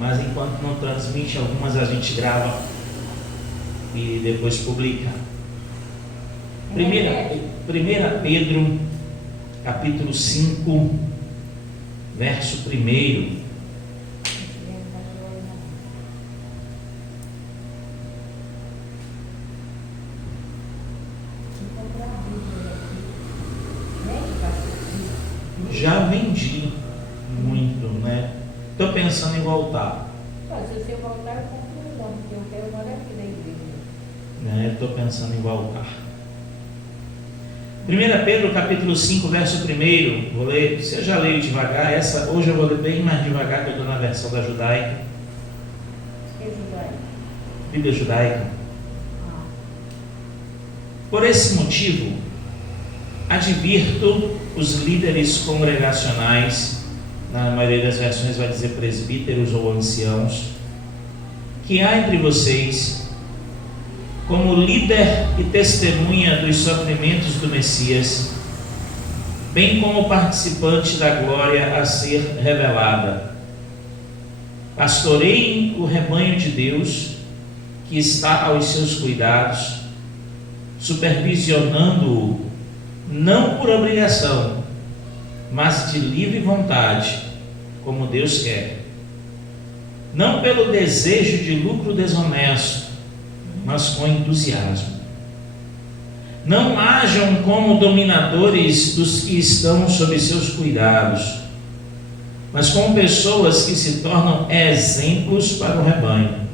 mas enquanto não transmite, algumas a gente grava e depois publica. 1 Pedro, capítulo 5, verso 1. Já vendi muito, né? Estou pensando em voltar. Se você voltar, eu compro não, porque eu quero morar aqui da igreja. Estou pensando em voltar. 1 Pedro capítulo 5, verso 1. Vou ler, você já leu devagar, hoje eu vou ler bem mais devagar, que eu estou na versão da judaica. Que judaica? Bíblia judaica. Por esse motivo, advirto os líderes congregacionais, na maioria das versões vai dizer presbíteros ou anciãos, que há entre vocês, como líder e testemunha dos sofrimentos do Messias, bem como participante da glória a ser revelada. Pastoreiem o rebanho de Deus, que está aos seus cuidados, supervisionando-o, não por obrigação, mas de livre vontade, como Deus quer. Não pelo desejo de lucro desonesto, mas com entusiasmo. Não hajam como dominadores dos que estão sob seus cuidados, mas como pessoas que se tornam exemplos para o rebanho.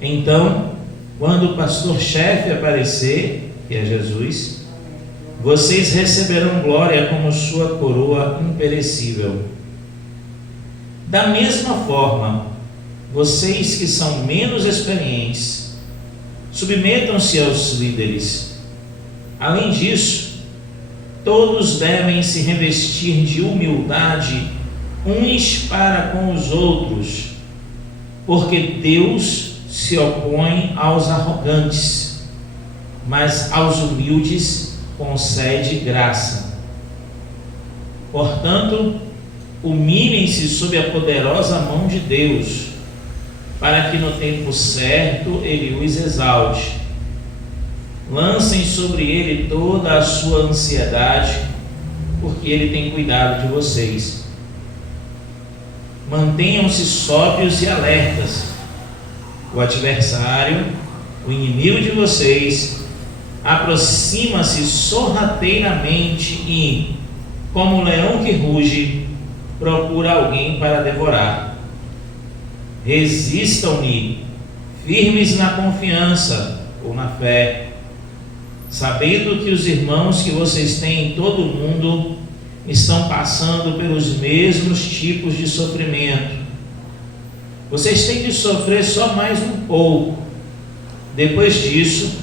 Então, quando o pastor-chefe aparecer, que é Jesus, vocês receberão glória como sua coroa imperecível. Da mesma forma, vocês que são menos experientes, submetam-se aos líderes. Além disso, todos devem se revestir de humildade uns para com os outros, porque Deus se opõe aos arrogantes, mas aos humildes concede graça. Portanto, humilhem-se sob a poderosa mão de Deus, para que no tempo certo Ele os exalte. Lancem sobre Ele toda a sua ansiedade, porque Ele tem cuidado de vocês. Mantenham-se sóbrios e alertas. O adversário, o inimigo de vocês, aproxima-se sorrateiramente e, como um leão que ruge, procura alguém para devorar. Resistam-lhe, firmes na confiança ou na fé, sabendo que os irmãos que vocês têm em todo o mundo estão passando pelos mesmos tipos de sofrimento. Vocês têm de sofrer só mais um pouco. Depois disso,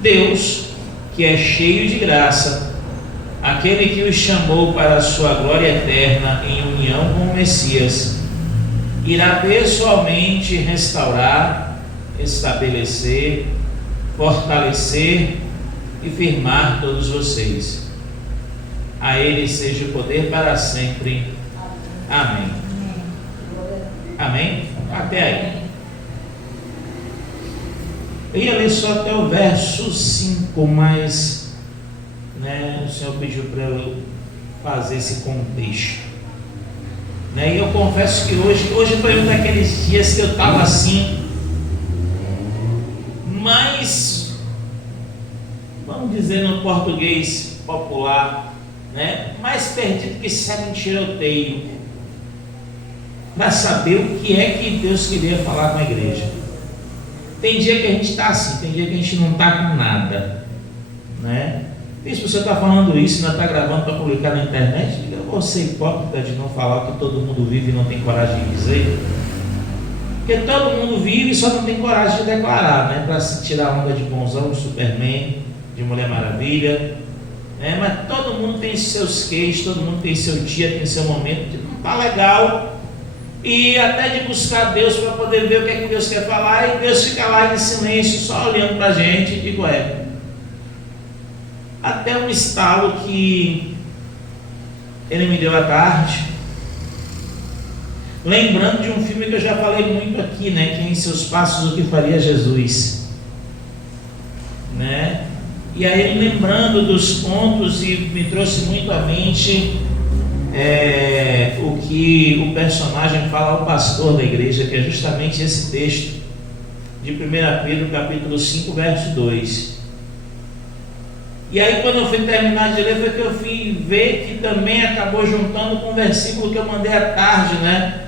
Deus, que é cheio de graça, aquele que os chamou para a sua glória eterna em união com o Messias, irá pessoalmente restaurar, estabelecer, fortalecer e firmar todos vocês. A Ele seja o poder para sempre. Amém. Amém? Até aí. Eu ia ler só até o verso 5, mas o Senhor pediu para eu fazer esse contexto. E eu confesso que hoje foi um daqueles dias que eu estava assim, mas, vamos dizer no português popular, mais perdido que segue um tiroteio, para saber o que é que Deus queria falar com a igreja. Tem dia que a gente está assim, tem dia que a gente não está com nada, E se você está falando isso, não está gravando para publicar na internet, diga, você hipócrita de não falar o que todo mundo vive e não tem coragem de dizer. Porque todo mundo vive e só não tem coragem de declarar, para se tirar onda de bonzão, de Superman, de Mulher Maravilha, mas todo mundo tem seus queixos, todo mundo tem seu dia, tem seu momento, não está legal. E até de buscar Deus para poder ver o que é que Deus quer falar, e Deus fica lá em silêncio, só olhando para a gente, e digo, até um estalo que Ele me deu à tarde. lembrando de um filme que eu já falei muito aqui, né? Que é Em Seus Passos, o que faria Jesus, né? E aí, lembrando dos pontos, e me trouxe muito à mente o que o personagem fala ao pastor da igreja, que é justamente esse texto de 1 Pedro capítulo 5, verso 2. E aí, quando eu fui terminar de ler, foi que eu fui ver que também acabou juntando com o versículo que eu mandei à tarde, né?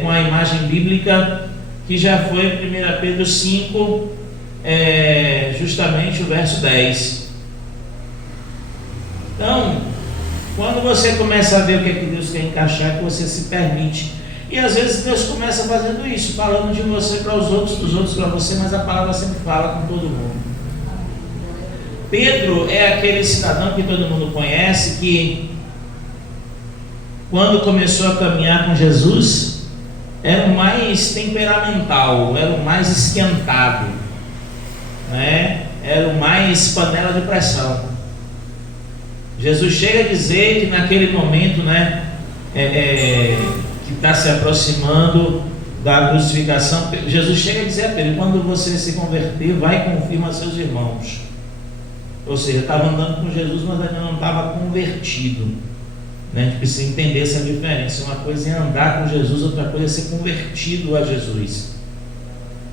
Com a imagem bíblica, que já foi 1 Pedro 5, justamente o verso 10. Então, quando você começa a ver o que é que Deus quer encaixar, que você se permite. E às vezes Deus começa fazendo isso, falando de você para os outros, dos outros para você, mas a palavra sempre fala com todo mundo. Pedro é aquele cidadão que todo mundo conhece, que quando começou a caminhar com Jesus, era o mais temperamental, era o mais esquentado, né? Era o mais panela de pressão. Jesus chega a dizer que naquele momento, né, que está se aproximando da crucificação, Jesus chega a dizer a Pedro: quando você se converter, vai e confirma seus irmãos. Ou seja, estava andando com Jesus, mas ainda não estava convertido, né? A gente precisa entender essa diferença. Uma coisa é andar com Jesus, outra coisa é ser convertido a Jesus,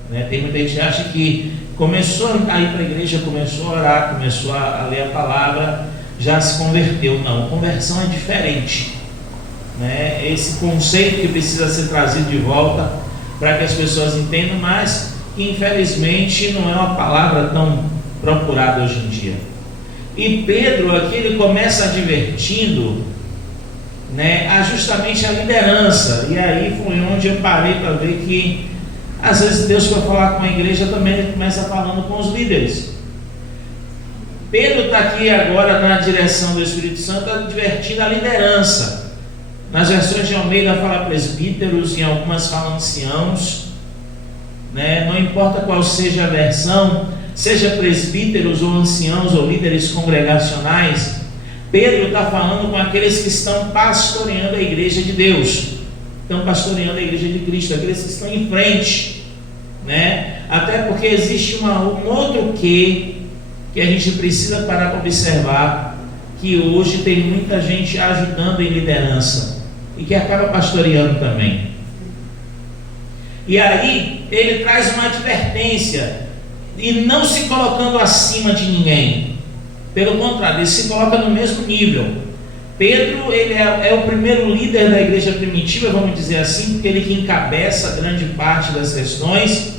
né? Tem muita gente que acha que começou a ir para a igreja, começou a orar, começou a ler a palavra, já se converteu. Não, conversão é diferente, né? Esse conceito que precisa ser trazido de volta para que as pessoas entendam, mas que infelizmente não é uma palavra tão procurada hoje em dia. E Pedro aqui, ele começa advertindo, né, justamente a liderança. E aí foi onde eu parei para ver que às vezes Deus, para falar com a igreja, também ele começa falando com os líderes. Pedro está aqui agora na direção do Espírito Santo, advertindo a liderança. Nas versões de Almeida fala presbíteros, em algumas falam anciãos, né? Não importa qual seja a versão, seja presbíteros ou anciãos ou líderes congregacionais, Pedro está falando com aqueles que estão pastoreando a igreja de Deus, estão pastoreando a igreja de Cristo, aqueles que estão em frente, né? Até porque existe um outro que a gente precisa parar para observar, que hoje tem muita gente ajudando em liderança e que acaba pastoreando também. E aí ele traz uma advertência, e não se colocando acima de ninguém, pelo contrário, ele se coloca no mesmo nível. Pedro, ele é o primeiro líder da igreja primitiva, vamos dizer assim, porque ele que encabeça grande parte das questões,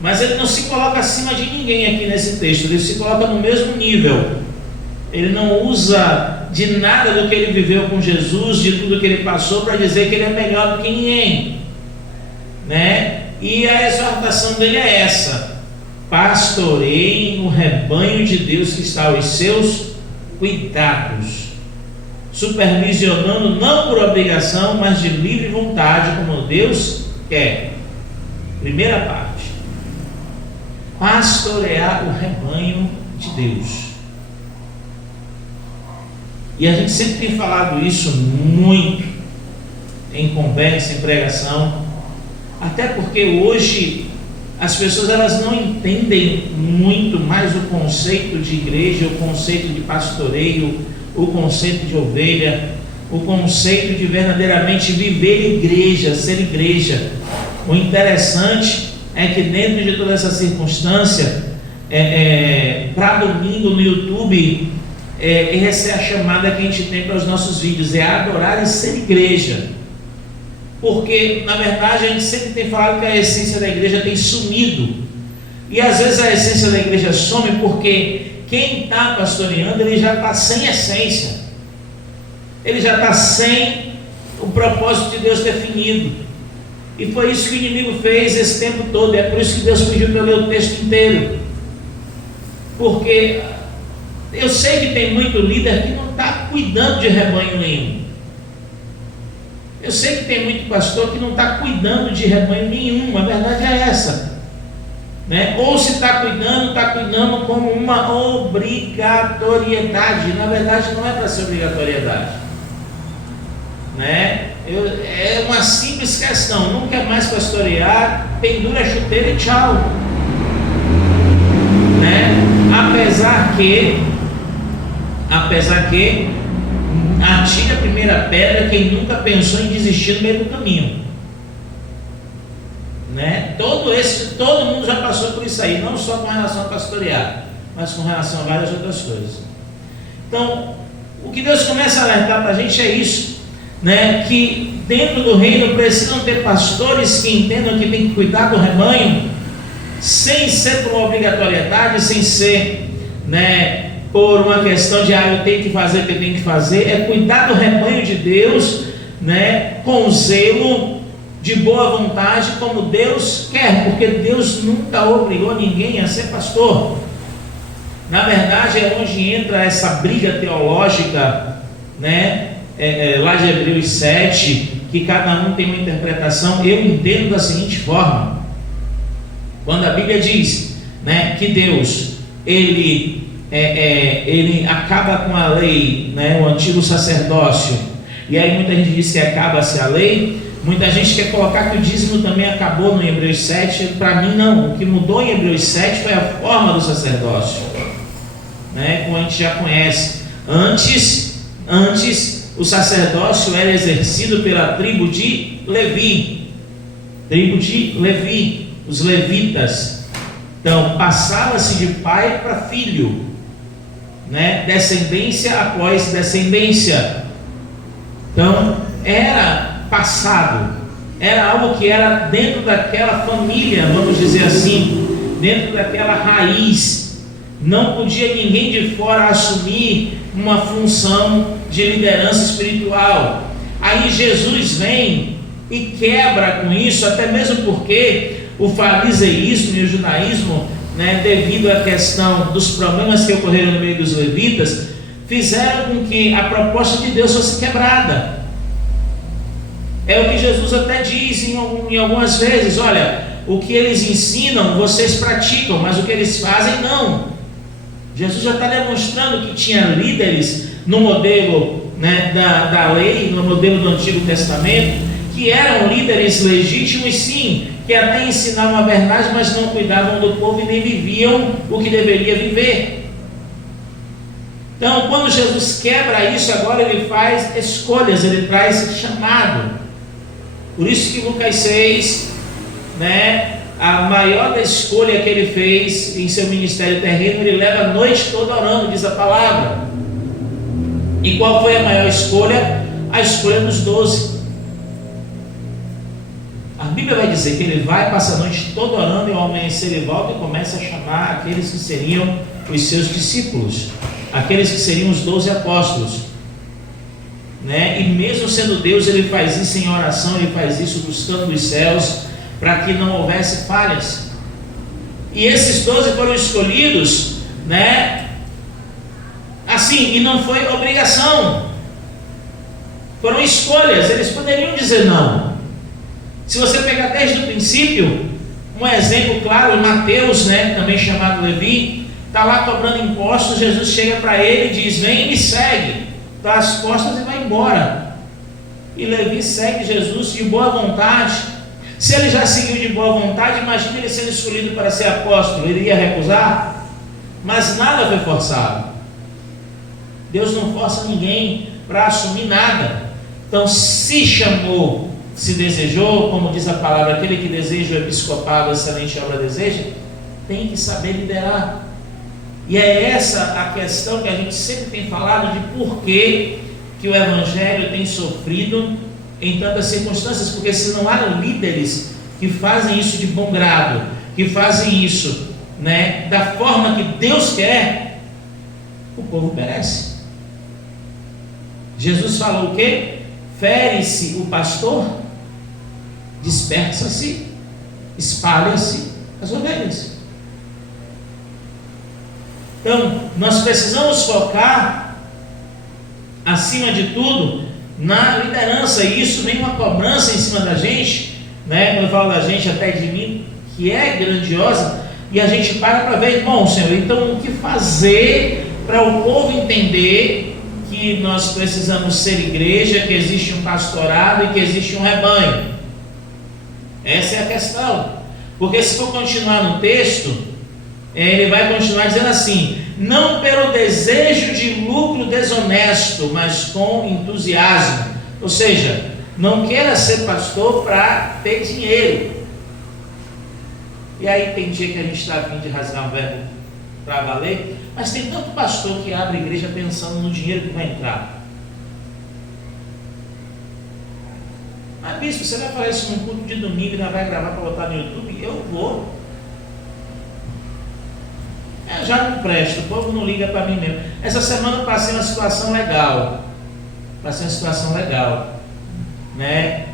mas ele não se coloca acima de ninguém aqui nesse texto, ele se coloca no mesmo nível. Ele não usa de nada do que ele viveu com Jesus, de tudo que ele passou, para dizer que ele é melhor do que ninguém, né? E a exortação dele é essa: pastoreiem o rebanho de Deus que está aos seus cuidados, supervisionando não por obrigação, mas de livre vontade, como Deus quer. Primeira parte: pastorear o rebanho de Deus. E a gente sempre tem falado isso muito em conversa, em pregação, até porque hoje as pessoas, elas não entendem muito mais o conceito de igreja, o conceito de pastoreio, o conceito de ovelha, o conceito de verdadeiramente viver igreja, ser igreja. O interessante é que dentro de toda essa circunstância, para domingo no YouTube, essa é a chamada que a gente tem para os nossos vídeos, é adorar e ser igreja. Porque na verdade a gente sempre tem falado que a essência da igreja tem sumido, e às vezes a essência da igreja some porque quem está pastoreando, ele já está sem essência, ele já está sem o propósito de Deus definido. E foi isso que o inimigo fez esse tempo todo. É por isso que Deus pediu para eu ler o texto inteiro, porque eu sei que tem muito líder que não está cuidando de rebanho nenhum. Eu sei que tem muito pastor que não está cuidando de rebanho nenhum. A verdade é essa, né? Ou se está cuidando como uma obrigatoriedade. Na verdade não é para ser obrigatoriedade, né? É uma simples questão: não quer mais pastorear, pendura a chuteira e tchau, né? Apesar que atire a primeira pedra quem nunca pensou em desistir no meio do caminho, né? Todo mundo já passou por isso aí, não só com relação a pastorear, mas com relação a várias outras coisas. Então, o que Deus começa a alertar para a gente é isso, né? Que dentro do reino precisam ter pastores que entendam que tem que cuidar do rebanho, sem ser por uma obrigatoriedade, sem ser, né, por uma questão de eu tenho que fazer o que eu tenho que fazer. É cuidar do rebanho de Deus, né, com zelo, de boa vontade, como Deus quer, porque Deus nunca obrigou ninguém a ser pastor. Na verdade, é onde entra essa briga teológica, né, lá de Hebreus 7, que cada um tem uma interpretação. Eu entendo da seguinte forma: quando a Bíblia diz, né, que Deus ele acaba com a lei, né, o antigo sacerdócio, e aí muita gente diz que acaba-se a lei, muita gente quer colocar que o dízimo também acabou no Hebreus 7. Para mim não, o que mudou em Hebreus 7 foi a forma do sacerdócio, né, como a gente já conhece. Antes o sacerdócio era exercido pela tribo de Levi, os levitas. Então passava-se de pai para filho, né? Descendência após descendência. Então era passado, era algo que era dentro daquela família, vamos dizer assim, dentro daquela raiz. Não podia ninguém de fora assumir uma função de liderança espiritual. Aí Jesus vem e quebra com isso, até mesmo porque o fariseísmo e o judaísmo, né, devido à questão dos problemas que ocorreram no meio dos levitas, fizeram com que a proposta de Deus fosse quebrada. É o que Jesus até diz em algumas vezes: olha, o que eles ensinam vocês praticam, mas o que eles fazem não. Jesus já está demonstrando que tinha líderes no modelo, né, da lei, no modelo do Antigo Testamento, que eram líderes legítimos, sim, que até ensinavam a verdade, mas não cuidavam do povo e nem viviam o que deveria viver. Então, quando Jesus quebra isso, agora ele faz escolhas, ele traz chamado. Por isso que Lucas 6, né, a maior da escolha que ele fez em seu ministério terreno, ele leva a noite toda orando, diz a palavra. E qual foi a maior escolha? A escolha dos 12. A Bíblia vai dizer que ele vai, passa a noite toda orando, e ao amanhecer ele volta e começa a chamar aqueles que seriam os seus discípulos, aqueles que seriam os 12 apóstolos, né? E mesmo sendo Deus, ele faz isso em oração, ele faz isso buscando os céus, para que não houvesse falhas. E esses 12 foram escolhidos, né, assim, e não foi obrigação, foram escolhas. Eles poderiam dizer não. Se você pegar desde o princípio, um exemplo claro, Mateus, né, também chamado Levi, está lá cobrando impostos. Jesus chega para ele e diz: vem e me segue, dá as costas e vai embora. E Levi segue Jesus de boa vontade. Se ele já seguiu de boa vontade, imagine ele sendo escolhido para ser apóstolo, ele ia recusar? Mas nada foi forçado. Deus não força ninguém para assumir nada. Então, se chamou, se desejou, como diz a palavra, aquele que deseja o episcopado, excelente obra deseja, tem que saber liderar. E é essa a questão que a gente sempre tem falado, de por que o Evangelho tem sofrido em tantas circunstâncias. Porque se não há líderes que fazem isso de bom grado, que fazem isso, né, da forma que Deus quer, o povo perece. Jesus falou o quê? Fere-se o pastor, dispersa-se, espalha-se as ovelhas. Então, nós precisamos focar, acima de tudo, na liderança. E isso nem uma cobrança em cima da gente, né? Quando eu falo da gente, até de mim, que é grandiosa, e a gente para ver: bom, Senhor, então o que fazer para o povo entender que que nós precisamos ser igreja, que existe um pastorado e que existe um rebanho. Essa é a questão. Porque se for continuar no texto, ele vai continuar dizendo assim: não pelo desejo de lucro desonesto, mas com entusiasmo. Ou seja, não queira ser pastor para ter dinheiro. E aí tem dia que a gente está a fim de rasgar um verbo para valer, mas tem tanto pastor que abre a igreja pensando no dinheiro que vai entrar. Mas bispo, você vai falar isso num culto de domingo e não vai gravar para botar no YouTube? Eu vou. Eu já não presto, o povo não liga para mim mesmo. Essa semana eu passei uma situação legal. Né?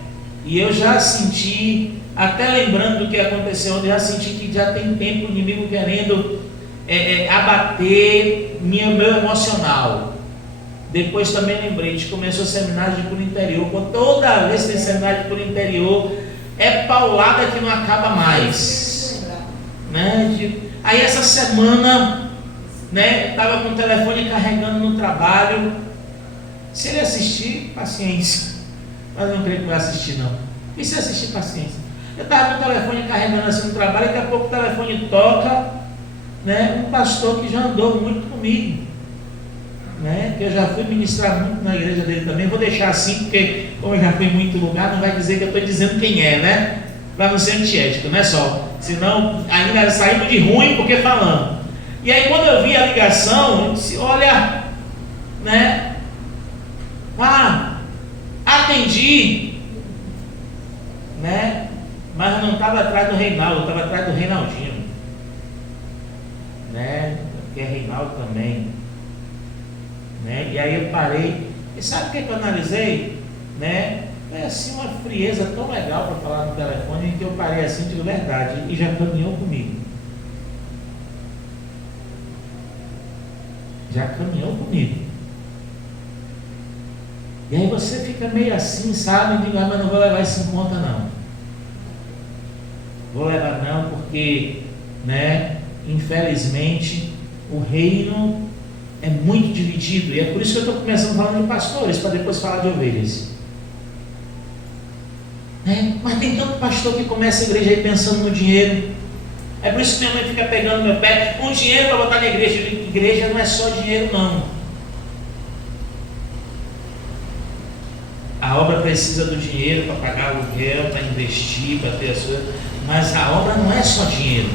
E eu já senti, até lembrando do que aconteceu ontem, já senti que já tem tempo o inimigo querendo abater meu emocional. Depois também lembrei, a gente começou seminário de por interior. Toda vez que tem seminário de por interior, é paulada que não acaba mais. Né? Aí essa semana, né, estava com o telefone carregando no trabalho. Se ele assistir, paciência. Mas eu não creio que vai assistir, não. E se assistir, paciência. Eu estava com o telefone carregando assim no trabalho, daqui a pouco o telefone toca, né, um pastor que já andou muito comigo, né, que eu já fui ministrar muito na igreja dele também. Vou deixar assim, porque como eu já fui em muito lugar, não vai dizer que eu estou dizendo quem é, né? Para não ser antiético, não é só. Senão, ainda saímos de ruim porque falamos. E aí quando eu vi a ligação, eu disse: olha, né? Atendi, né? Mas não estava atrás do Reinaldo, eu estava atrás do Reinaldinho, né? Que é Reinaldo também, né? E aí eu parei, e sabe o que eu analisei, né? Foi assim uma frieza tão legal para falar no telefone, que eu parei assim de verdade, e já caminhou comigo. E aí você fica meio assim, sabe? E digo: mas não vou levar isso em conta, não. Vou levar não, porque, né, infelizmente, o reino é muito dividido. E é por isso que eu estou começando falando de pastores, para depois falar de ovelhas. Mas tem tanto pastor que começa a igreja aí pensando no dinheiro. É por isso que minha mãe fica pegando meu pé: um dinheiro para botar na igreja. Igreja não é só dinheiro, não. A obra precisa do dinheiro para pagar aluguel, para investir, para ter a sua... Mas a obra não é só dinheiro.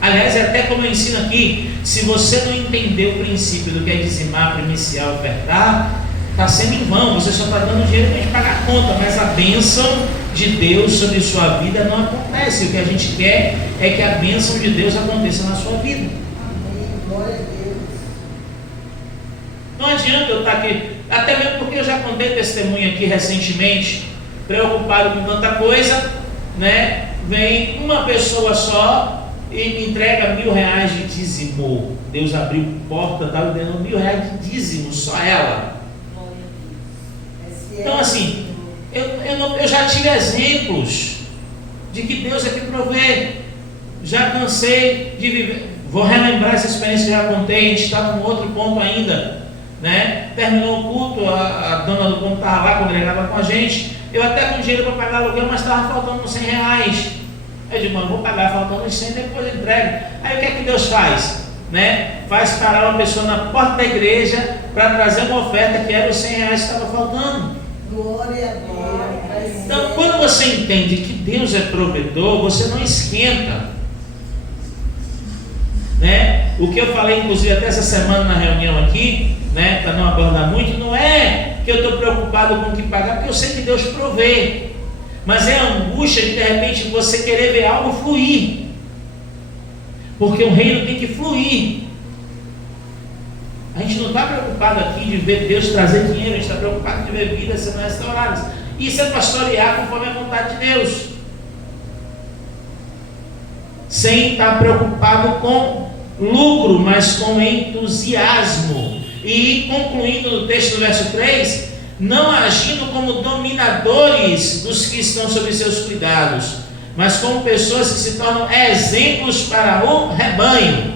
Aliás, é até como eu ensino aqui: se você não entender o princípio do que é dizimar, primiciar, ofertar, está sendo em vão. Você só está dando dinheiro para a gente pagar a conta, mas a bênção de Deus sobre sua vida não acontece. O que a gente quer é que a bênção de Deus aconteça na sua vida. Amém. Glória a Deus. Não adianta eu estar aqui, até mesmo porque eu já contei testemunho aqui recentemente, preocupado com tanta coisa, né? Vem uma pessoa só e me entrega R$1.000 de dízimo. Deus abriu porta, estava dando R$1.000 de dízimo, só ela. Então assim, eu já tive exemplos de que Deus é que provê. Já cansei de viver. Vou relembrar essa experiência que já contei. A gente estava num outro ponto ainda, né? Terminou o culto, a dona do ponto estava lá, congregava com a gente. Eu até com dinheiro para pagar aluguel, mas estava faltando uns R$100. Eu digo: mano, vou pagar faltando uns 100, depois eu entrego. Aí o que é que Deus faz? Né? Faz parar uma pessoa na porta da igreja para trazer uma oferta que era os R$100 que estava faltando. Glória a Deus. Então, quando você entende que Deus é provedor, você não esquenta, né? O que eu falei, inclusive, até essa semana na reunião aqui, né, para não abordar muito, não é que eu estou preocupado com o que pagar, porque eu sei que Deus provê, mas é a angústia de repente você querer ver algo fluir, porque o reino tem que fluir. A gente não está preocupado aqui de ver Deus trazer dinheiro, a gente está preocupado de ver vidas sendo restauradas. Isso é pastorear conforme a vontade de Deus, sem estar preocupado com lucro, mas com entusiasmo. E concluindo no texto do verso 3, não agindo como dominadores dos que estão sob seus cuidados, mas como pessoas que se tornam exemplos para o rebanho.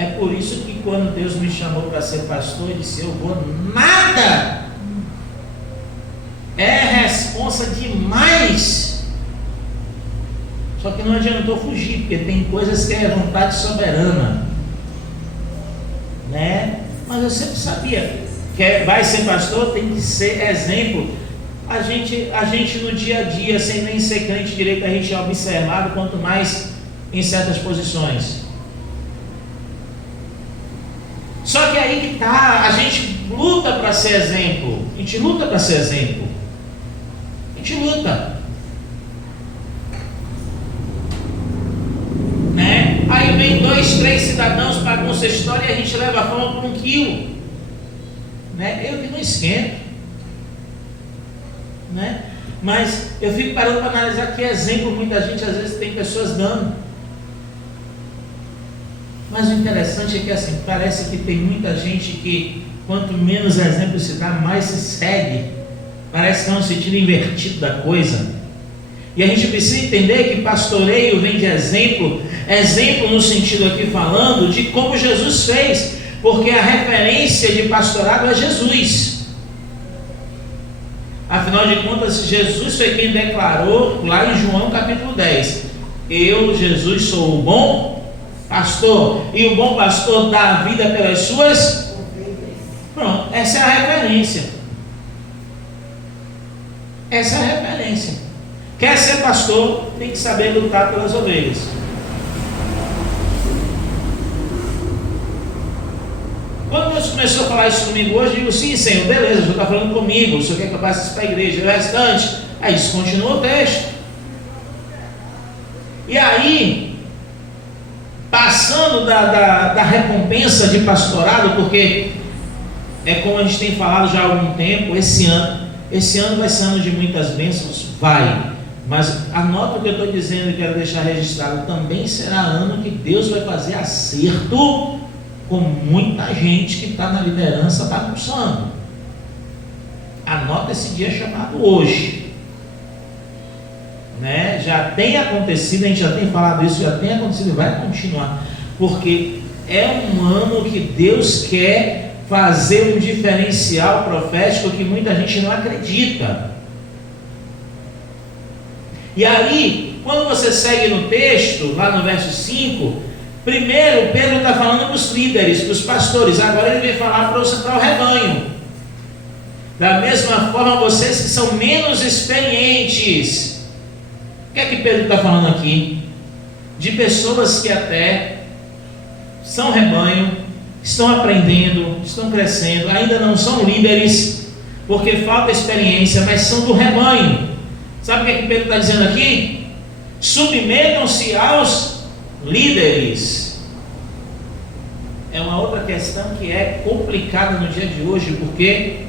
É por isso que quando Deus me chamou para ser pastor, eu disse: eu vou nada. É responsa demais. Só que não adiantou fugir, porque tem coisas que é vontade soberana, né? Mas eu sempre sabia que vai ser pastor, tem que ser exemplo. A gente no dia a dia, sem nem ser crente direito, a gente é observado, quanto mais em certas posições. Só que aí que tá, a gente luta para ser exemplo. A gente luta para ser exemplo. A gente luta, né? Aí vem 2, 3 cidadãos, bagunça a história e a gente leva a fama por 1 quilo, né? Eu que não esquento, né? Mas eu fico parando para analisar que exemplo muita gente às vezes tem pessoas dando. Mas o interessante é que assim, parece que tem muita gente que quanto menos exemplo se dá, mais se segue. Parece que é um sentido invertido da coisa. E a gente precisa entender que pastoreio vem de exemplo, exemplo no sentido aqui falando de como Jesus fez, porque a referência de pastorado é Jesus. Afinal de contas, Jesus foi quem declarou lá em João capítulo 10: eu, Jesus, sou o bom pastor, e o bom pastor dá a vida pelas suas. Pronto, essa é a referência. Essa é a referência. Quer ser pastor, tem que saber lutar pelas ovelhas. Quando Deus começou a falar isso comigo hoje, eu digo: sim, Senhor, beleza, o Senhor está falando comigo, o Senhor quer que eu passe isso para a igreja, e o restante. Aí isso continua o texto. E aí, passando da recompensa de pastorado, porque é como a gente tem falado já há algum tempo, esse ano vai ser ano de muitas bênçãos, vai, mas anota o que eu estou dizendo e quero deixar registrado: também será ano que Deus vai fazer acerto com muita gente que está na liderança bagunçando. Anota esse dia chamado hoje, né? Já tem acontecido, a gente já tem falado isso, já tem acontecido e vai continuar, porque é um ano que Deus quer fazer um diferencial profético que muita gente não acredita. E aí, quando você segue no texto, lá no verso 5, primeiro Pedro está falando para os líderes, para os pastores, agora ele vem falar para o rebanho. Da mesma forma, vocês que são menos experientes. O que é que Pedro está falando aqui? De pessoas que até são rebanho, estão aprendendo, estão crescendo, ainda não são líderes, porque falta experiência, mas são do rebanho. Sabe o que é que Pedro está dizendo aqui? Submetam-se aos líderes. É uma outra questão que é complicada no dia de hoje, porque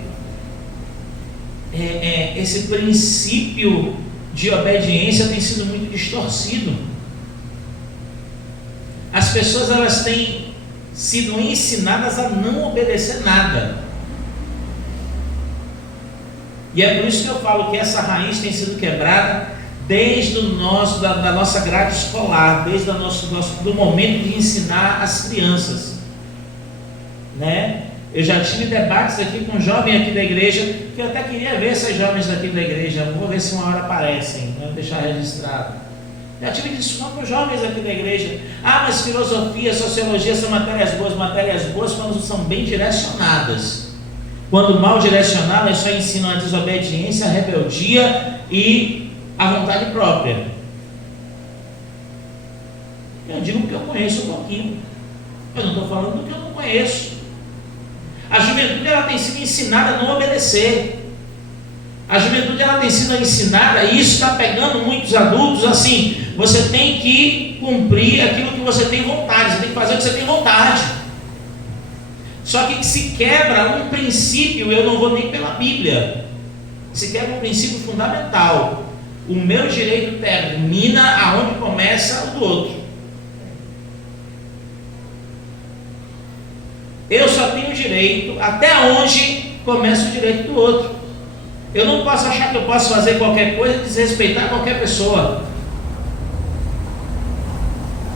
esse princípio de obediência tem sido muito distorcido. As pessoas, elas têm sido ensinadas a não obedecer nada. E é por isso que eu falo que essa raiz tem sido quebrada desde da nossa grade escolar, desde do momento de ensinar as crianças, né? Eu já tive debates aqui com jovens aqui da igreja, que eu até queria ver essas jovens daqui da igreja, vou ver se uma hora aparecem, né? Deixar registrado. Já tive discussão com jovens aqui da igreja: ah, mas filosofia, sociologia são matérias boas quando são bem direcionadas. Quando mal direcionadas, só ensinam a desobediência, a rebeldia e a vontade própria. Eu digo porque eu conheço um pouquinho, eu não estou falando do que eu não conheço. A juventude, ela tem sido ensinada a não obedecer. A juventude, ela tem sido ensinada, e isso está pegando muitos adultos assim: você tem que cumprir aquilo que você tem vontade, você tem que fazer o que você tem vontade. Só que se quebra um princípio, eu não vou nem pela Bíblia, se quebra um princípio fundamental: o meu direito termina aonde começa o do outro. Eu só tenho direito até onde começa o direito do outro. Eu não posso achar que eu posso fazer qualquer coisa e desrespeitar qualquer pessoa.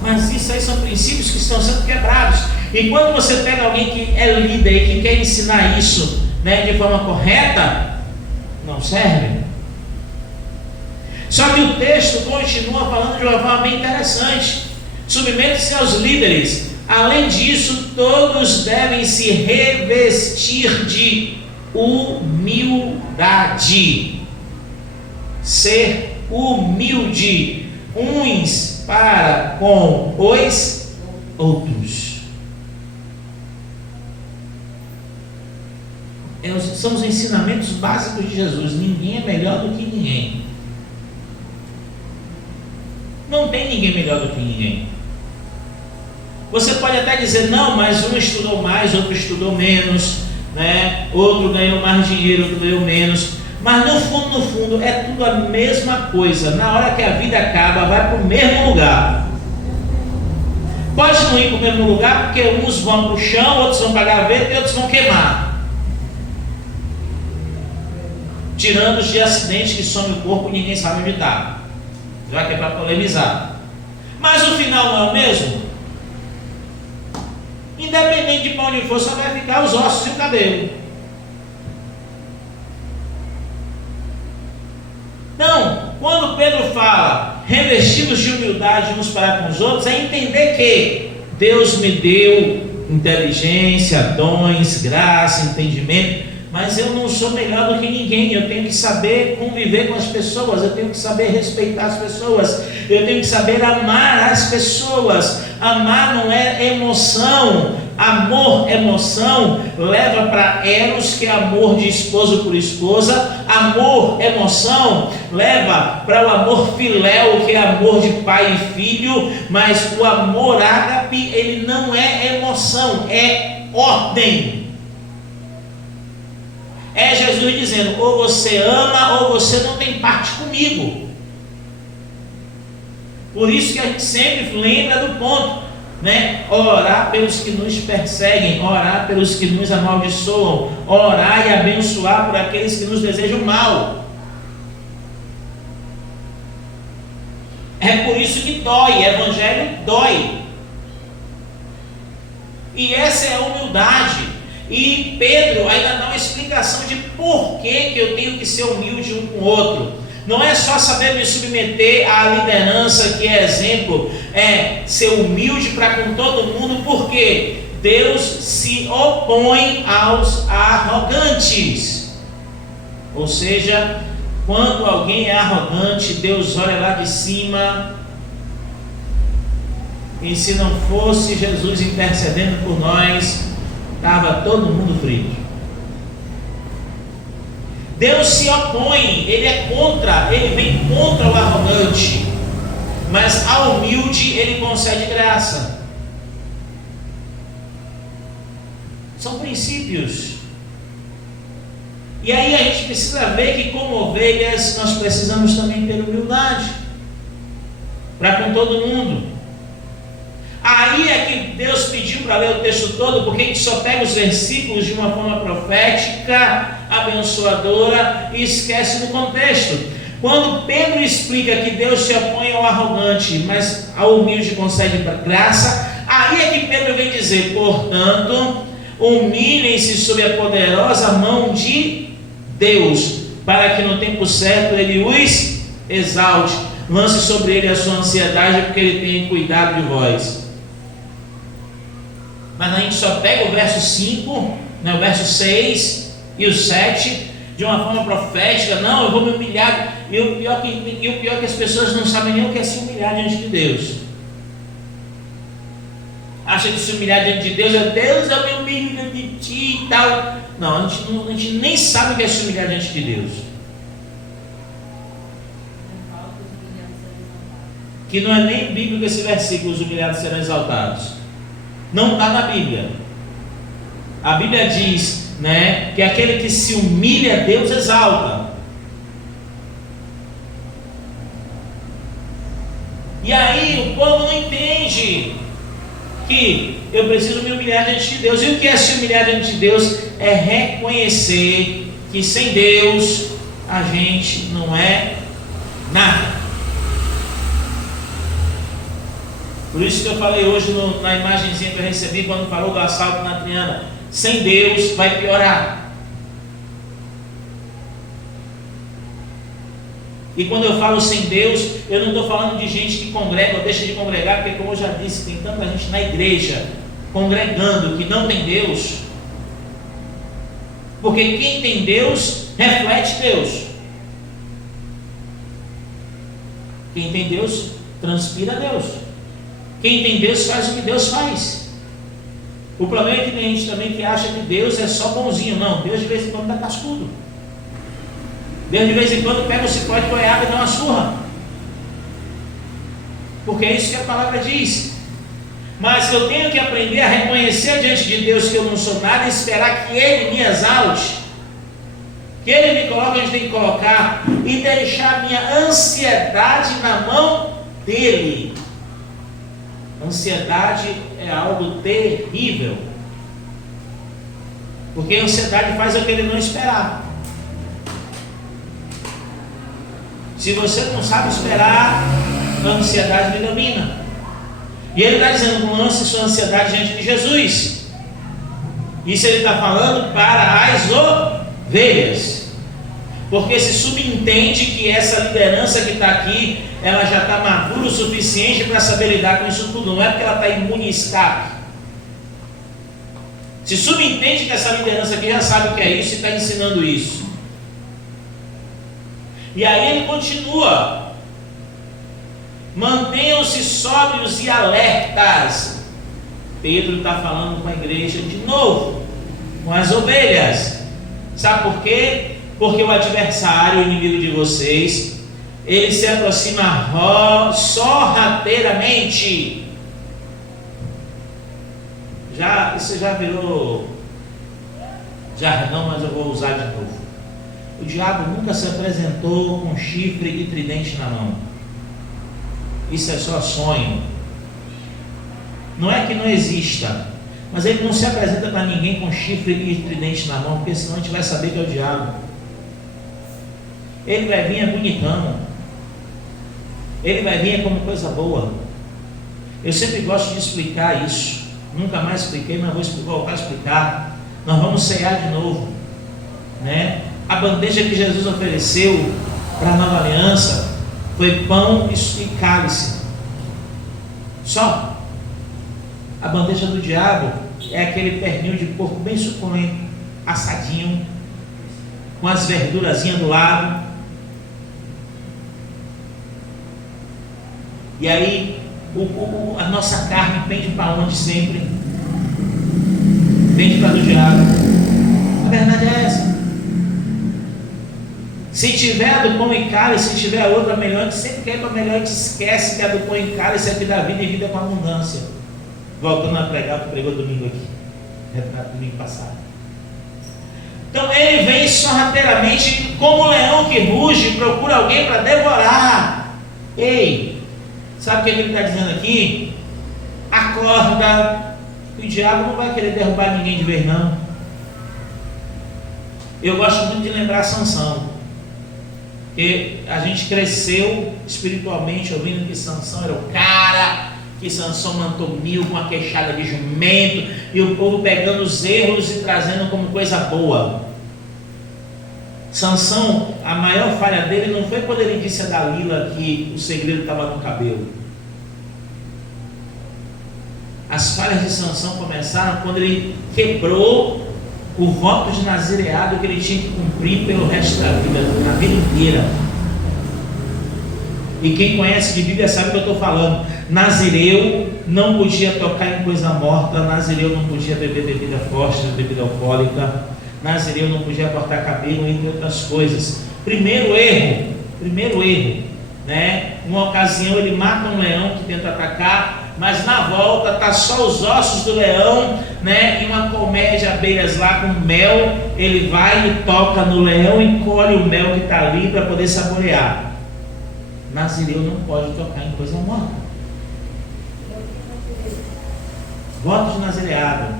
Mas isso aí são princípios que estão sendo quebrados. E quando você pega alguém que é líder e que quer ensinar isso, né, de forma correta, não serve. Só que o texto continua falando de uma forma bem interessante. Submete-se aos líderes. Além disso, todos devem se revestir de humildade. Ser humilde uns para com os outros. São os ensinamentos básicos de Jesus. Ninguém é melhor do que ninguém. Não tem ninguém melhor do que ninguém. Você pode até dizer, não, mas um estudou mais, outro estudou menos, né? Outro ganhou mais dinheiro, outro ganhou menos. Mas no fundo, é tudo a mesma coisa. Na hora que a vida acaba, vai para o mesmo lugar. Pode não ir para o mesmo lugar, porque uns vão para o chão, outros vão para a gaveta e outros vão queimar. Tirando os de acidentes que some o corpo e ninguém sabe onde está. Já que é para polemizar. Mas o final não é o mesmo? Independente de para onde for, só vai ficar os ossos e o cabelo. Então, quando Pedro fala revestidos de humildade uns para com os outros, é entender que Deus me deu inteligência, dons, graça, entendimento, mas eu não sou melhor do que ninguém. Eu tenho que saber conviver com as pessoas, eu tenho que saber respeitar as pessoas, eu tenho que saber amar as pessoas. Amar não é emoção. Amor, emoção, leva para eros, que é amor de esposo por esposa. Amor, emoção, leva para o amor filéu, que é amor de pai e filho. Mas o amor ágape, ele não é emoção, é ordem. É Jesus dizendo, ou você ama ou você não tem parte comigo. Por isso que a gente sempre lembra do ponto, né? Orar pelos que nos perseguem, orar pelos que nos amaldiçoam, orar e abençoar por aqueles que nos desejam mal. É por isso que dói, evangelho dói. E essa é a humildade. E Pedro ainda dá uma explicação de por que eu tenho que ser humilde um com o outro. Não é só saber me submeter à liderança, que é exemplo, é ser humilde para com todo mundo, porque Deus se opõe aos arrogantes. Ou seja, quando alguém é arrogante, Deus olha lá de cima, e se não fosse Jesus intercedendo por nós, estava todo mundo frito. Deus se opõe, Ele é contra, Ele vem contra o arrogante, mas ao humilde Ele concede graça. São princípios. E aí a gente precisa ver que, como ovelhas, nós precisamos também ter humildade para com todo mundo. Aí é que Deus pediu para ler o texto todo, porque a gente só pega os versículos de uma forma profética, abençoadora, e esquece do contexto. Quando Pedro explica que Deus se opõe ao arrogante, mas ao humilde concede graça, aí é que Pedro vem dizer, portanto, humilhem-se sob a poderosa mão de Deus, para que no tempo certo Ele os exalte. Lance sobre Ele a sua ansiedade, porque Ele tem cuidado de vós. Mas a gente só pega o verso 5, né, o verso 6 e o 7 de uma forma profética. Não, eu vou me humilhar. E o pior é que as pessoas não sabem nem o que é se humilhar diante de Deus. Acha que se humilhar diante de Deus é Deus, eu me humilho diante de ti e tal. Não, a gente nem sabe o que é se humilhar diante de Deus. Que não é nem bíblico esse versículo, os humilhados serão exaltados. Não está na Bíblia. A Bíblia diz, né, que aquele que se humilha, Deus exalta. E aí o povo não entende que eu preciso me humilhar diante de Deus. E o que é se humilhar diante de Deus? É reconhecer que sem Deus a gente não é nada. Por isso que eu falei hoje na imagenzinha que eu recebi quando falou do assalto na Triana. Sem Deus vai piorar. E quando eu falo sem Deus, eu não estou falando de gente que congrega ou deixa de congregar, porque como eu já disse, tem tanta gente na igreja congregando que não tem Deus. Porque quem tem Deus, reflete Deus. Quem tem Deus, transpira Deus. Quem tem Deus, faz o que Deus faz. O problema é que tem gente também que acha que Deus é só bonzinho. Não, Deus de vez em quando dá cascudo. Deus de vez em quando pega o cipó de goiaba e dá uma surra. Porque é isso que a palavra diz. Mas eu tenho que aprender a reconhecer diante de Deus que eu não sou nada e esperar que Ele me exalte, que Ele me coloque onde tem que colocar e deixar a minha ansiedade na mão dEle. Ansiedade é algo terrível, porque a ansiedade faz eu querer não esperar. Se você não sabe esperar, a ansiedade me domina. E ele está dizendo: não lance sua ansiedade diante de Jesus. Isso ele está falando para as ovelhas, porque se subentende que essa liderança que está aqui, ela já está madura o suficiente para saber lidar com isso tudo. Não é porque ela está imune a escape. Se subentende que essa liderança aqui já sabe o que é isso e está ensinando isso. E aí ele continua: mantenham-se sóbrios e alertas. Pedro está falando com a igreja de novo, com as ovelhas. Sabe por quê? Porque o adversário, o inimigo de vocês, ele se aproxima sorrateiramente. Isso já virou jargão, mas eu vou usar de novo. O diabo nunca se apresentou com chifre e tridente na mão. Isso é só sonho. Não é que não exista, mas ele não se apresenta para ninguém com chifre e tridente na mão, porque senão a gente vai saber que é o diabo. Ele vai vir bonitão. Ele vai vir como coisa boa. Eu sempre gosto de explicar isso. Nunca mais expliquei, mas vou voltar a explicar. Nós vamos ceiar de novo, né? A bandeja que Jesus ofereceu para a nova aliança foi pão e cálice. Só. A bandeja do diabo é aquele pernil de porco bem suculento, assadinho, com as verdurazinhas do lado. E aí a nossa carne pende para onde sempre? Pende para do diabo. A verdade é essa. Se tiver a do pão e cálice, se tiver a outra melhor, a gente sempre quer para melhor, a gente esquece que a do pão e cálice é que dá vida e vida com abundância. Voltando a pregar, que pregou domingo aqui, domingo passado. Então ele vem sorrateiramente, como um leão que ruge, procura alguém para devorar. Ei, sabe o que ele está dizendo aqui? Acorda. O diabo não vai querer derrubar ninguém de vez, não. Eu gosto muito de lembrar Sansão, porque a gente cresceu espiritualmente ouvindo que Sansão era o cara, que Sansão matou 1000 com a queixada de jumento, e o povo pegando os erros e trazendo como coisa boa. Sansão, a maior falha dele não foi quando ele disse a Dalila que o segredo estava no cabelo. As falhas de Sansão começaram quando ele quebrou o voto de nazireado que ele tinha que cumprir pelo resto da vida, na vida inteira. E quem conhece de Bíblia sabe o que eu estou falando. Nazireu não podia tocar em coisa morta, Nazireu não podia beber bebida forte, bebida alcoólica, Nazireu não podia cortar cabelo, entre outras coisas. Primeiro erro, né? Uma ocasião ele mata um leão que tenta atacar, mas na volta está só os ossos do leão, né? E uma colmeia de abelhas lá com mel. Ele vai e toca no leão e colhe o mel que está ali para poder saborear. Nazireu não pode tocar em coisa morta. Voto de nazireado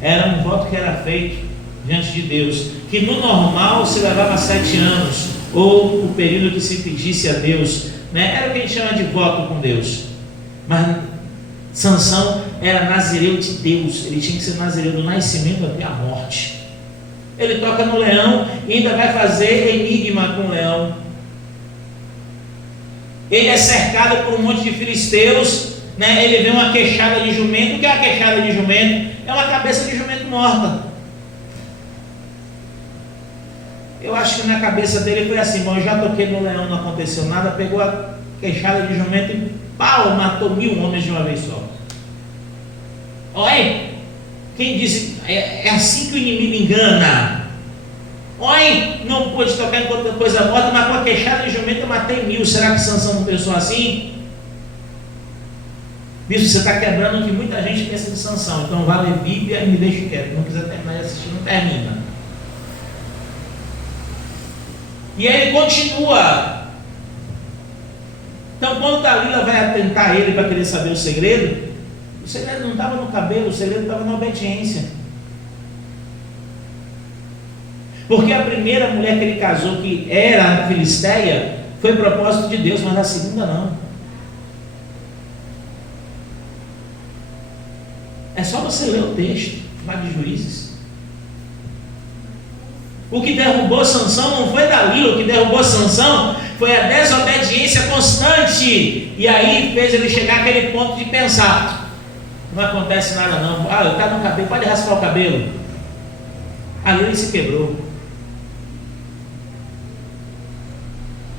era um voto que era feito diante de Deus, que no normal se levava 7 anos, ou o período que se pedisse a Deus, né? Era o que a gente chama de voto com Deus. Mas Sansão era nazireu de Deus, ele tinha que ser nazireu do nascimento até a morte. Ele toca no leão e ainda vai fazer enigma com o leão. Ele é cercado por um monte de filisteus, né? Ele vê uma queixada de jumento. O que é a queixada de jumento? É uma cabeça de jumento morta. Eu acho que na cabeça dele foi assim: bom, eu já toquei no leão, não aconteceu nada. Pegou a queixada de jumento e pau, matou 1000 homens de uma vez só. Olha, quem disse, é assim que o inimigo engana. Olha, não pude tocar em outra coisa morta, mas com a queixada de jumento eu matei 1000. Será que Sansão não pensou assim? Isso você está quebrando o que muita gente pensa de Sansão. Então vá ler Bíblia e me deixe quieto. Não quiser terminar de assistir, não termina. E aí ele continua. Então quando Dalila vai atentar ele para querer saber o segredo não estava no cabelo, o segredo estava na obediência. Porque a primeira mulher que ele casou, que era a filisteia, foi propósito de Deus, mas a segunda não. É só você ler o texto lá de Juízes. O que derrubou Sansão não foi Dalila, o que derrubou Sansão foi a desobediência constante. E aí fez ele chegar àquele ponto de pensar: não acontece nada não, eu estava no cabelo, pode raspar o cabelo. Ali ele se quebrou.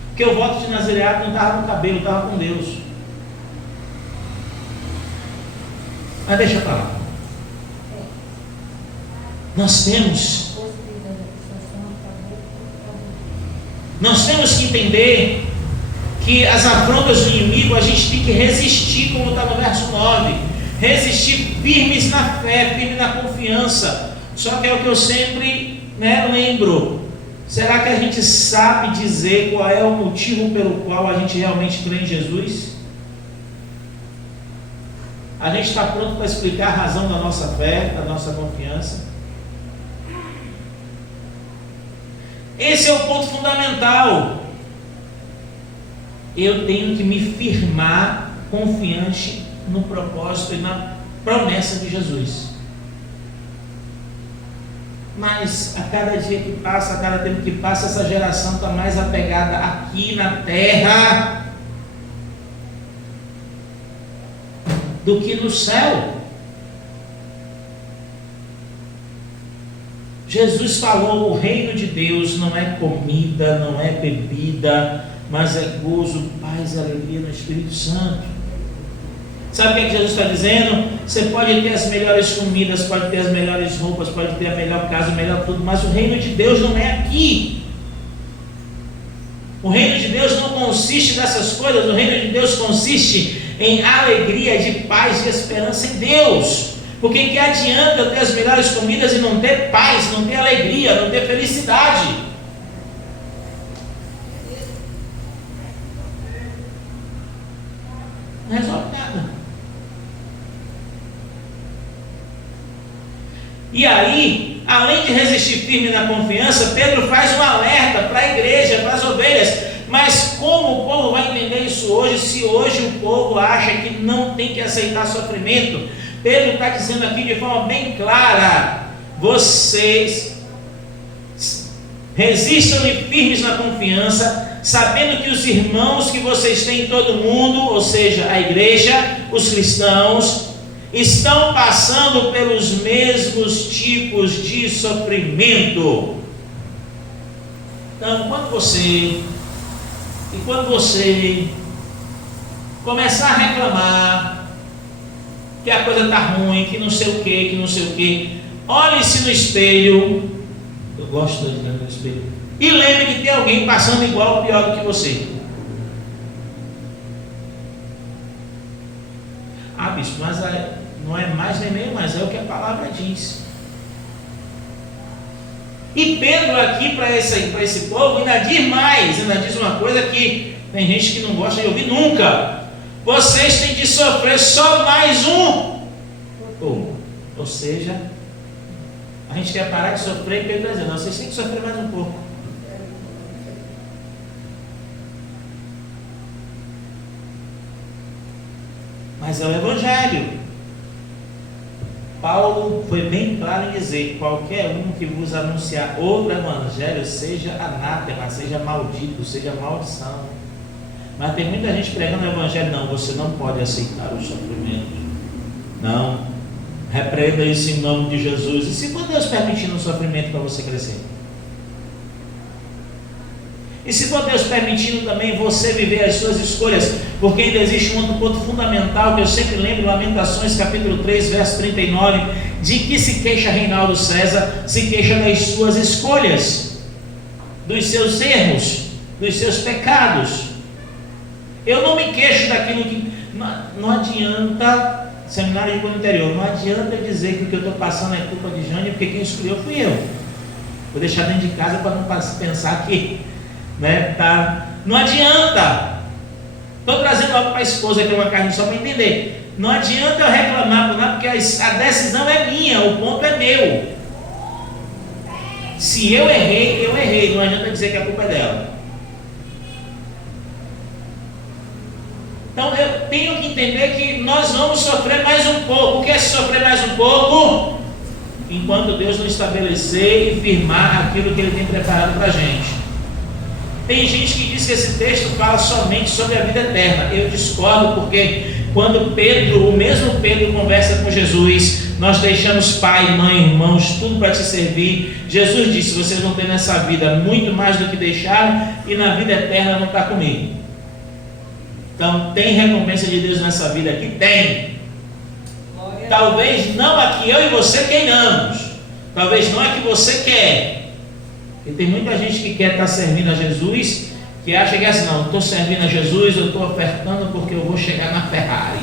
Porque o voto de nazireado não estava no cabelo, estava com Deus. Mas deixa para lá. Nós temos que entender que as afrontas do inimigo a gente tem que resistir, como está no verso 9. Resistir firmes na fé, firmes na confiança. Só que é o que eu sempre lembro. Será que a gente sabe dizer qual é o motivo pelo qual a gente realmente crê em Jesus? A gente está pronto para explicar a razão da nossa fé, da nossa confiança? Esse é o ponto fundamental. Eu tenho que me firmar confiante no propósito e na promessa de Jesus. Mas a cada dia que passa, a cada tempo que passa, essa geração está mais apegada aqui na terra do que no céu. Jesus falou: o reino de Deus não é comida, não é bebida, mas é gozo, paz e alegria no Espírito Santo. Sabe o que Jesus está dizendo? Você pode ter as melhores comidas, pode ter as melhores roupas, pode ter a melhor casa, o melhor tudo, mas o reino de Deus não é aqui. O reino de Deus não consiste nessas coisas. O reino de Deus consiste em alegria, de paz e esperança em Deus. Porque que adianta eu ter as melhores comidas e não ter paz, não ter alegria, não ter felicidade? Não resolve nada. E aí, além de resistir firme na confiança, Pedro faz um alerta para a igreja, para as ovelhas. Mas como o povo vai entender isso hoje, se hoje o povo acha que não tem que aceitar sofrimento? Pedro está dizendo aqui de forma bem clara: vocês resistam-lhe firmes na confiança, sabendo que os irmãos que vocês têm em todo o mundo, ou seja, a igreja, os cristãos, estão passando pelos mesmos tipos de sofrimento. Então, quando você começar a reclamar que a coisa está ruim, que não sei o que, olhe-se no espelho. Eu gosto de olhar no espelho. E lembre que tem alguém passando igual ou pior do que você. Ah, bispo, mas não é mais nem meio, mas é o que a palavra diz. E Pedro aqui para esse povo ainda diz mais, ainda diz uma coisa que tem gente que não gosta de ouvir nunca: vocês têm de sofrer só mais um. Ou seja, a gente quer parar de sofrer e Pedro vai dizer: não, vocês têm que sofrer mais um pouco. mas é o Evangelho. Paulo foi bem claro em dizer: qualquer um que vos anunciar outro Evangelho, seja anátema, seja maldito, seja maldição. Mas tem muita gente pregando o Evangelho: não, você não pode aceitar o sofrimento. Não, repreenda isso em nome de Jesus. E se for Deus permitindo um sofrimento para você crescer? E se for Deus permitindo também você viver as suas escolhas? Porque ainda existe um outro ponto fundamental que eu sempre lembro, Lamentações capítulo 3, verso 39, de que se queixa Reinaldo César? Se queixa das suas escolhas, dos seus erros, dos seus pecados. Eu não me queixo daquilo que... Não adianta, seminário de cunho interior, não adianta eu dizer que o que eu estou passando é culpa de Jane, porque quem escolheu fui eu. Vou deixar dentro de casa para não pensar que... Não adianta. Estou trazendo algo para a esposa, que é uma carne só para entender. Não adianta eu reclamar por nada, porque a decisão é minha, o ponto é meu. Se eu errei, eu errei. Não adianta dizer que a culpa é dela. Então eu tenho que entender que nós vamos sofrer mais um pouco. O que é sofrer mais um pouco? Enquanto Deus não estabelecer e firmar aquilo que Ele tem preparado para a gente. Tem gente que diz que esse texto fala somente sobre a vida eterna. Eu discordo, porque quando Pedro, o mesmo Pedro, conversa com Jesus: nós deixamos pai, mãe, irmãos, tudo para te servir. Jesus disse: vocês vão ter nessa vida muito mais do que deixaram, e na vida eterna não está comigo. Então tem recompensa de Deus nessa vida aqui? Tem. Talvez não a que eu e você queiramos, talvez não a que você quer. E tem muita gente que quer estar servindo a Jesus, que acha que é assim: não, estou servindo a Jesus, eu estou ofertando porque eu vou chegar na Ferrari,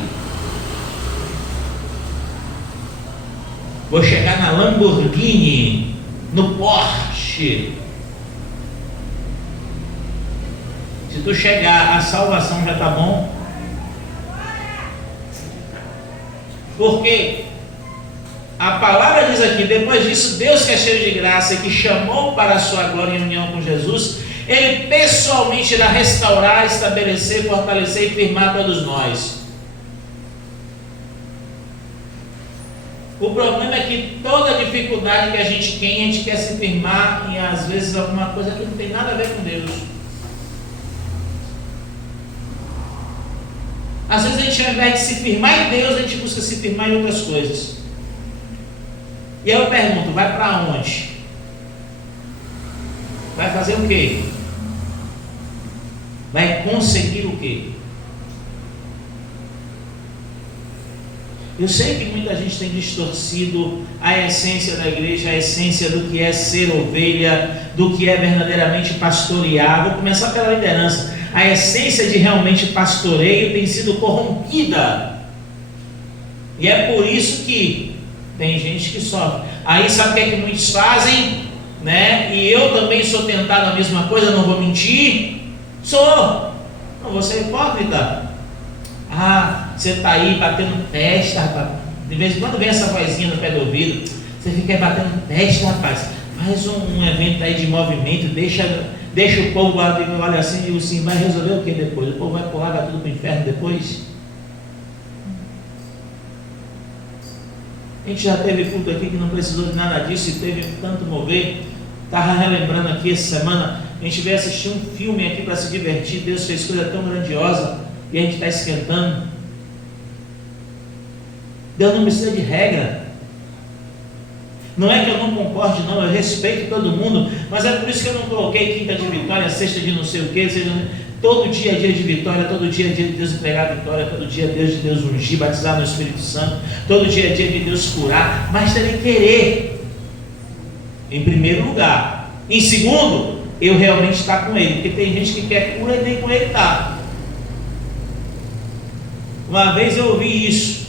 vou chegar na Lamborghini, no Porsche. Se tu chegar, a salvação já está bom. Porque a palavra diz aqui: depois disso, Deus, que é cheio de graça e que chamou para a sua glória em união com Jesus, Ele pessoalmente irá restaurar, estabelecer, fortalecer e firmar todos nós. O problema é que toda dificuldade que a gente tem, a gente quer se firmar em, às vezes, alguma coisa que não tem nada a ver com Deus. Às vezes a gente, ao invés de se firmar em Deus, a gente busca se firmar em outras coisas. E aí eu pergunto: vai para onde? Vai fazer o quê? Vai conseguir o quê? Eu sei que muita gente tem distorcido a essência da igreja, a essência do que é ser ovelha, do que é verdadeiramente pastorear. Vou começar pela liderança. A essência de realmente pastoreio tem sido corrompida. E é por isso que tem gente que sofre. Aí sabe o que é que muitos fazem? E eu também sou tentado a mesma coisa, não vou mentir. Não vou ser hipócrita. Você está aí batendo testa, rapaz. De vez em quando vem essa vozinha no pé do ouvido, você fica aí batendo testa, rapaz. Faz um evento aí de movimento, deixa o povo olha assim e digo assim: vai resolver o que depois? O povo vai pular, vai tudo para o inferno depois? A gente já teve culto aqui que não precisou de nada disso e teve tanto mover. Estava relembrando aqui essa semana, a gente veio assistir um filme aqui para se divertir. Deus fez coisa tão grandiosa e a gente está esquentando. Deus não precisa de regra. Não é que eu não concorde, não, eu respeito todo mundo, mas é por isso que eu não coloquei quinta de vitória, sexta de não sei o que. Todo dia é dia de vitória, todo dia é dia de Deus pregar a vitória, todo dia é dia de Deus ungir, batizar no Espírito Santo, todo dia é dia de Deus curar, mas também querer, em primeiro lugar. Em segundo, eu realmente estar com Ele, porque tem gente que quer cura e nem com Ele está. Uma vez eu ouvi isso: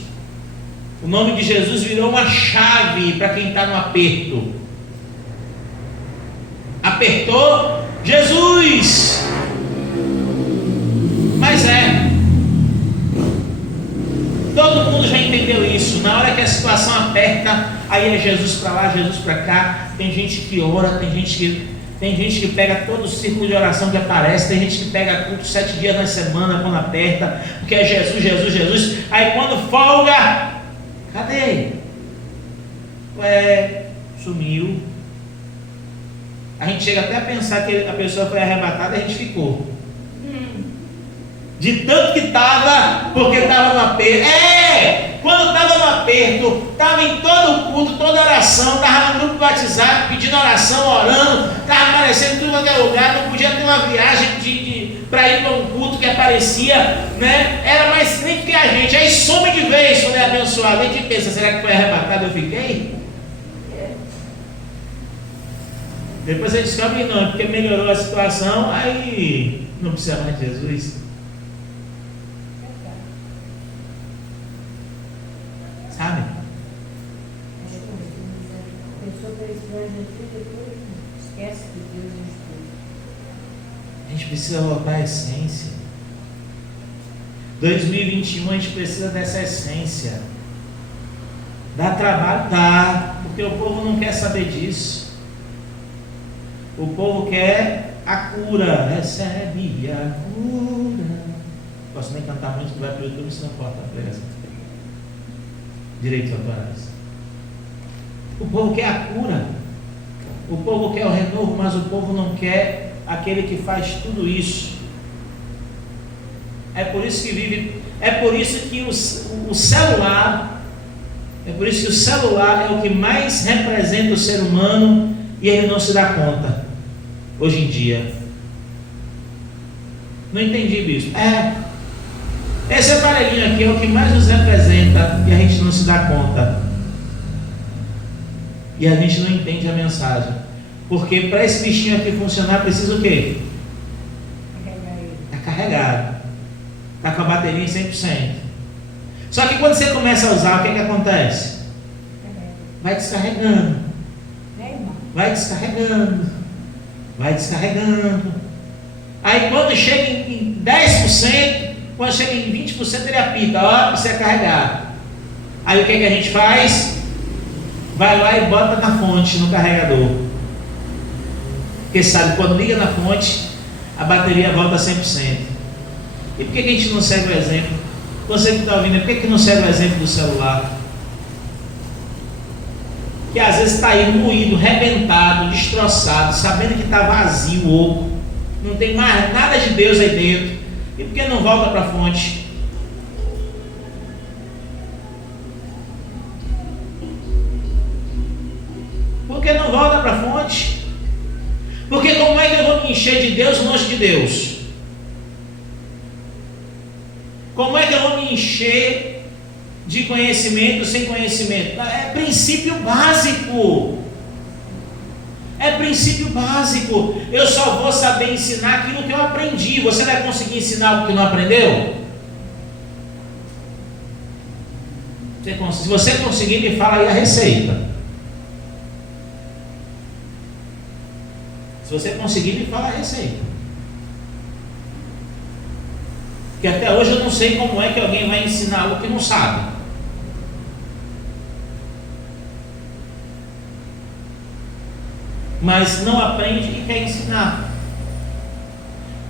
o nome de Jesus virou uma chave para quem está no aperto. Apertou, Jesus! Mas todo mundo já entendeu isso. Na hora que a situação aperta, aí é Jesus para lá, Jesus para cá. Tem gente que ora, tem gente que Tem gente que pega todo o círculo de oração que aparece, tem gente que pega culto 7 dias na semana quando aperta, porque é Jesus, Jesus, Jesus. Aí quando folga, cadê? Ué, sumiu. A gente chega até a pensar que a pessoa foi arrebatada e a gente ficou. De tanto que estava, porque estava no aperto. Quando estava no aperto, estava em todo o culto, toda oração, estava no grupo do WhatsApp, pedindo oração, orando, estava aparecendo em tudo quanto é lugar, não podia ter uma viagem para ir para um culto que aparecia, né? Era mais nem que a gente, aí some de vez quando é abençoado. A gente pensa, será que foi arrebatado eu fiquei? Depois a gente descobre não, porque melhorou a situação, aí não precisa mais de Jesus. Sabe? A pessoa precisa de tudo e depois esquece que Deus é tudo. A gente precisa voltar à essência. 2021 a gente precisa dessa essência. Dá trabalho? Dá, porque o povo não quer saber disso. O povo quer a cura. Recebe a cura. Não posso nem cantar muito, que vai para o YouTube, senão corta a pregação. Direitos autorais. O povo quer a cura. O povo quer o renovo, mas o povo não quer aquele que faz tudo isso. É por isso que vive. É por isso que o celular. É por isso que o celular é o que mais representa o ser humano e ele não se dá conta. Hoje em dia. Não entendi, bispo. Esse aparelhinho aqui é o que mais nos representa e a gente não se dá conta. E a gente não entende a mensagem. Porque para esse bichinho aqui funcionar precisa o quê? Está carregado. Está com a bateria em 100%. Só que quando você começa a usar, o que é que acontece? Vai descarregando. Vai descarregando. Vai descarregando. Aí quando chega em 10%, quando chega em 20% ele apita, ó, precisa carregar. Aí o que é que a gente faz? Vai lá e bota na fonte, no carregador. Porque sabe, quando liga na fonte, a bateria volta a 100%. E por que a gente não segue o exemplo? Você que está ouvindo, por que não segue o exemplo do celular? Que às vezes está aí moído, rebentado, destroçado, sabendo que está vazio, oco, não tem mais nada de Deus aí dentro. E por que não volta para a fonte? Por que não volta para a fonte? Porque como é que eu vou me encher de Deus longe de Deus? Como é que eu vou me encher de conhecimento sem conhecimento? É princípio básico. É princípio básico. Eu só vou saber ensinar aquilo que eu aprendi. Você vai conseguir ensinar algo que não aprendeu? Se você conseguir, me fala aí a receita. Se você conseguir, me fala a receita. Porque até hoje eu não sei como é que alguém vai ensinar algo que não sabe. Mas não aprende e quer ensinar.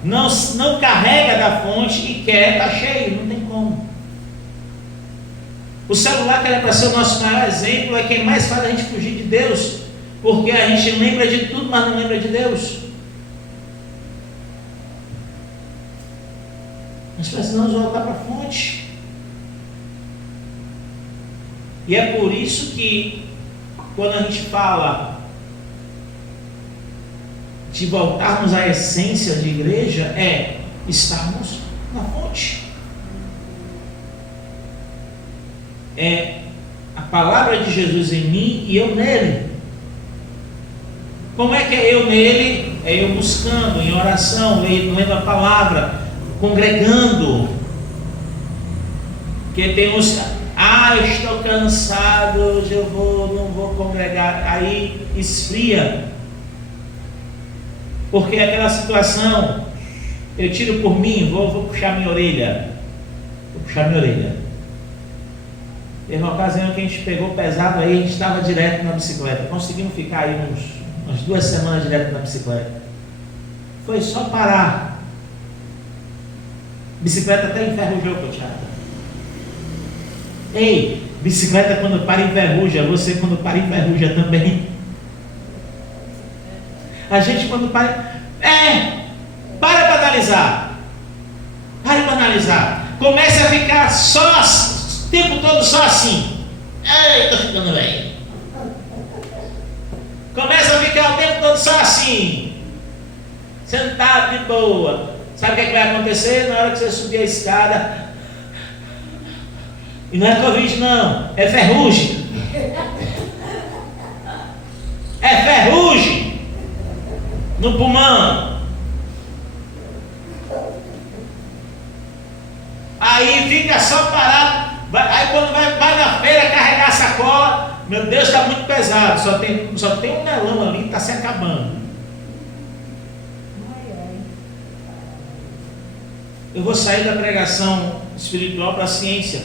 Não carrega da fonte e quer estar cheio, não tem como. O celular, que era para ser o nosso maior exemplo, é quem mais faz a gente fugir de Deus, porque a gente lembra de tudo, mas não lembra de Deus. Nós precisamos voltar para a fonte. E é por isso que quando a gente fala de voltarmos à essência de igreja, é estarmos na fonte. É a palavra de Jesus em mim e eu nele. Como é que é eu nele? É eu buscando, em oração, lendo a palavra, congregando. Porque tem uns, eu estou cansado, hoje eu não vou congregar. Aí esfria. Porque aquela situação, eu tiro por mim, vou puxar minha orelha. Vou puxar minha orelha. Teve uma ocasião que a gente pegou pesado aí, a gente estava direto na bicicleta. Conseguimos ficar aí umas 2 semanas direto na bicicleta. Foi só parar. Bicicleta até enferrujou, Tiago. Ei, bicicleta quando para enferruja, você quando para enferruja também. A gente quando para... para analisar. Para para analisar. Comece a ficar só, o tempo todo só assim. Ai, tô ficando velho. Começa a ficar o tempo todo só assim. Sentado de boa. Sabe o que vai acontecer? Na hora que você subir a escada, e não é Covid não, é ferrugem. É ferrugem no pulmão. Aí fica só parado. Aí quando vai na feira carregar a sacola, meu Deus, está muito pesado. Só tem um melão ali que está se acabando. Eu vou sair da pregação espiritual para a ciência.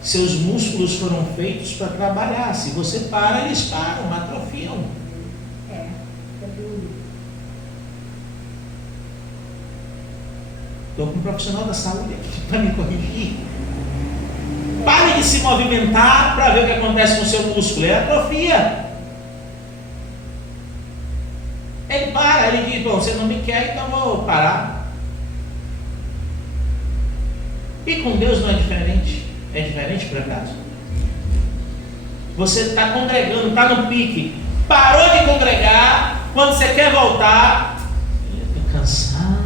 Seus músculos foram feitos para trabalhar. Se você para, eles param, atrofiam. Estou com um profissional da saúde aqui para me corrigir. Pare de se movimentar para ver o que acontece com o seu músculo. É atrofia. Ele para, ele diz: bom, você não me quer, então vou parar. E com Deus não é diferente? É diferente por acaso? Você está congregando, está no pique, parou de congregar, quando você quer voltar, estou cansado.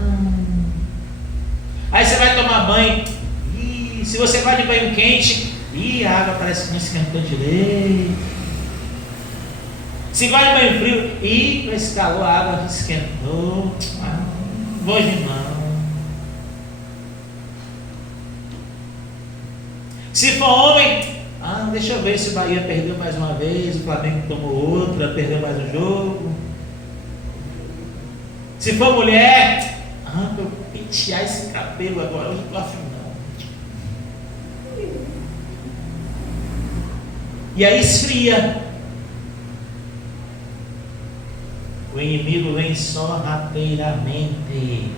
Aí você vai tomar banho, e se você vai de banho quente, a água parece que não esquentou direito. Se vai de banho frio, com esse calor a água esquentou. Hoje não. Se for homem, deixa eu ver se o Bahia perdeu mais uma vez, o Flamengo tomou outra, perdeu mais um jogo. Se for mulher, para eu pentear esse cabelo agora, hoje não afim não. E aí esfria. O inimigo vem sorrateiramente.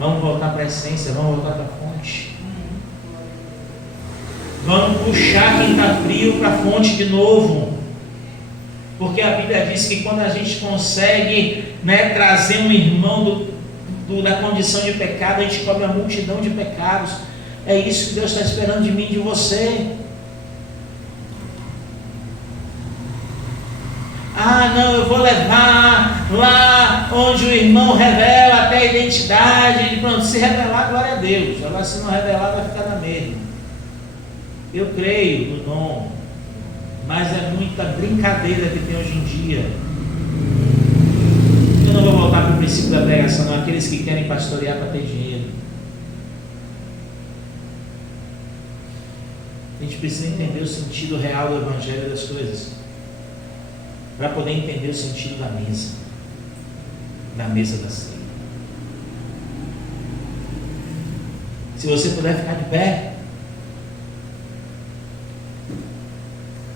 Vamos voltar para a essência, vamos voltar para a fonte. Vamos puxar quem está frio para a fonte de novo. Porque a Bíblia diz que quando a gente consegue, trazer um irmão da condição de pecado, a gente cobre a multidão de pecados. É isso que Deus está esperando de mim e de você. Não, eu vou levar lá onde o irmão revela até a identidade. E pronto, se revelar, glória a Deus. Agora, se não revelar, vai ficar na mesma. Eu creio no dom, mas é muita brincadeira que tem hoje em dia. Eu não vou voltar para o princípio da pregação, não. Aqueles que querem pastorear para ter dinheiro. A gente precisa entender o sentido real do evangelho das coisas, para poder entender o sentido da mesa da ceia. Se você puder ficar de pé.